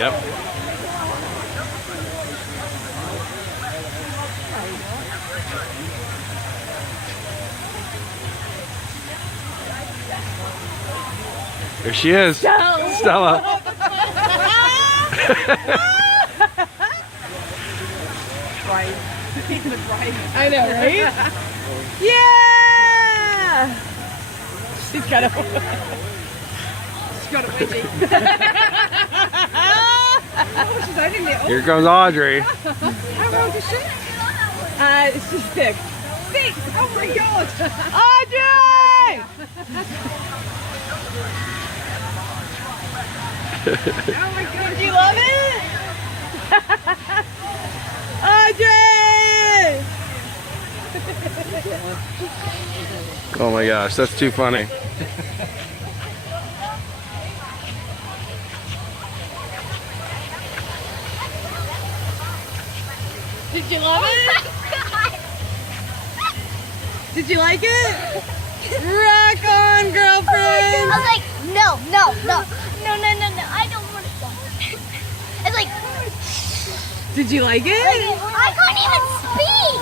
Yep. There she is. Stella. Right. I know, right? Yeah! She's got a witchy. Oh, she's hiding there. Here comes Audrey. How old is she? she's 6. 6! Oh my god! Audrey! Oh my god! Do you love it? Audrey! Oh my gosh, that's too funny. Did you love it? Did you like it? Rock on, girlfriend! I was like, no, I don't want to go. It's like, Did you like it? I can't even speak.